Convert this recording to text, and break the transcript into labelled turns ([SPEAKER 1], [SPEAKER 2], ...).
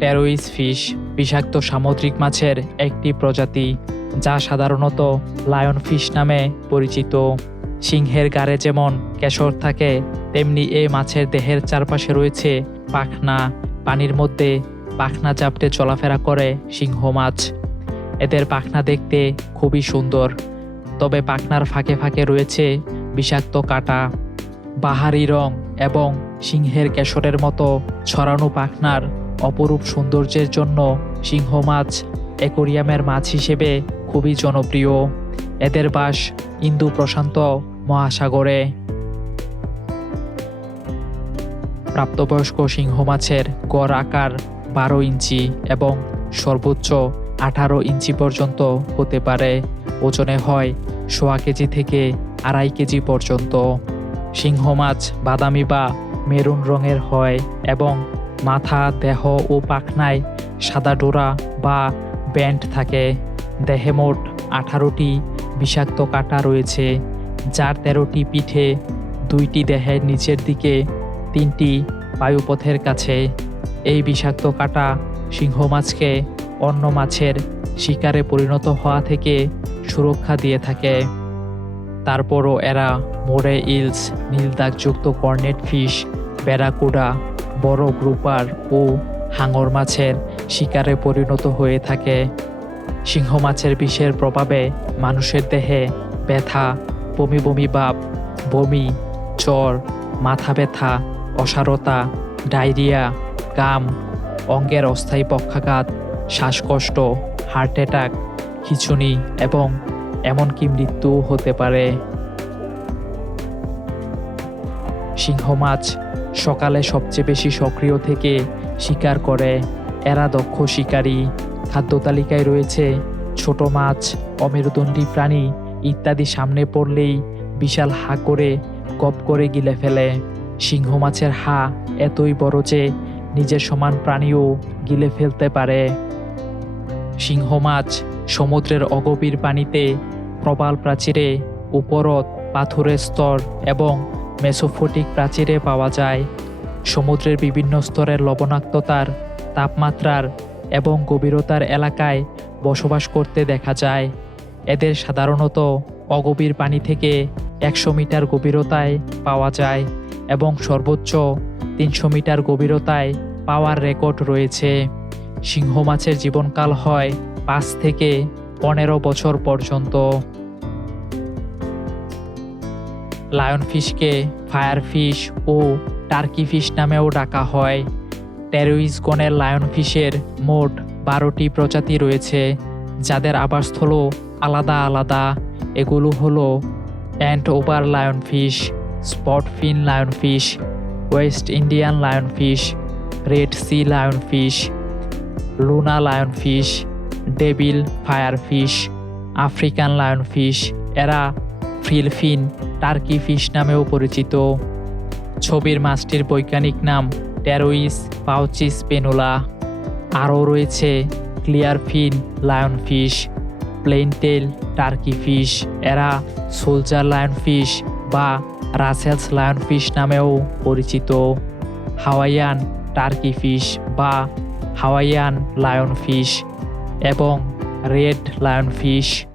[SPEAKER 1] টেরোইস fish বিষাক্ত সামুদ্রিক মাছের একটি প্রজাতি, যা সাধারণত লায়ন ফিশ নামে পরিচিত। সিংহের গাড়ে যেমন কেশর থাকে, তেমনি এই মাছের দেহের চারপাশে রয়েছে পাখনা। পানির মধ্যে পাখনা চাপটে চলাফেরা করে সিংহ মাছ। এদের পাখনা দেখতে খুবই সুন্দর, তবে পাখনার ফাঁকে ফাঁকে রয়েছে বিষাক্ত কাটা। বাহারি রং এবং সিংহের কেশরের মতো ছড়ানো পাখনার অপরূপ সৌন্দর্যের জন্য সিংহ মাছ অ্যাকোরিয়ামের মাছ হিসেবে খুবই জনপ্রিয়। এদের বাস ইন্দু প্রশান্ত মহাসাগরে। প্রাপ্তবয়স্ক সিংহ মাছের গড় আকার বারো ইঞ্চি এবং সর্বোচ্চ আঠারো ইঞ্চি পর্যন্ত হতে পারে। ওজনে হয় সোয়া কেজি থেকে আড়াই কেজি পর্যন্ত। সিংহ মাছ বাদামি বা মেরুন রঙের হয় এবং মাথা, দেহ ও পাখনায় সাদা ডোরা বা ব্যান্ড থাকে। দেহে মোট আঠারোটি বিষাক্ত কাটা রয়েছে, যার তেরোটি পিঠে, দুইটি দেহের নিচের দিকে, তিনটি বায়ুপথের কাছে। এই বিষাক্ত কাটা সিংহ মাছকে অন্য মাছের শিকারে পরিণত হওয়া থেকে সুরক্ষা দিয়ে থাকে। তারপরও এরা মোরে ইলস নীল দাগযুক্ত কর্নেট ফিশ, ব্যারাকুডা বড় গ্রুপার ও হাঙর মাছের শিকারে পরিণত হয়ে থাকে। সিংহ মাছের বিষের প্রভাবে মানুষের দেহে ব্যথা, বমি বমি ভাব, বমি, জ্বর, মাথা ব্যথা, অসারতা, ডায়রিয়া, কাম, অঙ্গের অস্থায়ী পক্ষাঘাত, শ্বাসকষ্ট, হার্ট অ্যাটাক, খিঁচুনি এবং এমনকি মৃত্যুও হতে পারে। সিংহ মাছ সকালে সবচেয়ে বেশি সক্রিয় থেকে শিকার করে এরা দক্ষ শিকারী। খাদ্য তালিকায় রয়েছে ছোট মাছ, অমেরুদণ্ডী প্রাণী ইত্যাদি সামনে পড়লেই বিশাল হা করে গপ করে গিলে ফেলে। সিংহ মাছের হা এতই বড় যে নিজের সমান প্রাণীও গিলে ফেলতে পারে। সিংহ মাছ সমুদ্রের অগভীর পানিতে প্রবাল প্রাচীরে উপরত পাথরের স্তর এবং মেসোফোটিক প্রাচীরে পাওয়া যায়। সমুদ্রের বিভিন্ন স্তরের লবণাক্ততার, তাপমাত্রার এবং গভীরতার এলাকায় বসবাস করতে দেখা যায়। এদের সাধারণত অগভীর পানি থেকে একশো মিটার গভীরতায় পাওয়া যায় এবং সর্বোচ্চ তিনশো মিটার গভীরতায় পাওয়ার রেকর্ড রয়েছে। সিংহ মাছের জীবনকাল হয় পাঁচ থেকে পনেরো বছর পর্যন্ত। লায়ন ফিশকে ফায়ার ফিশ ও টার্কি ফিশ নামেও ডাকা হয়। টেরোইজ গণের লায়ন ফিশের মোট বারোটি প্রজাতি রয়েছে, যাদের আবাসস্থল আলাদা আলাদা। এগুলো হলো ant over lion fish spot fin lion fish west Indian lion fish red sea lion fish luna lion fish devil fire fish African lion fish এরা ফিলফিন টার্কি ফিশ নামেও পরিচিত। ছবির মাছটির বৈজ্ঞানিক নাম টেরোইস পাউচিস পেনোলা। আরও রয়েছে clear fin lion fish, plaintail turkey fish, এরা সোলজার লায়ন ফিশ বা রাসেলস লায়ন ফিশ নামেও পরিচিত। হাওয়াইয়ান টার্কি ফিশ বা হাওয়াইয়ান লায়ন ফিশ এবং রেড লায়ন ফিশ।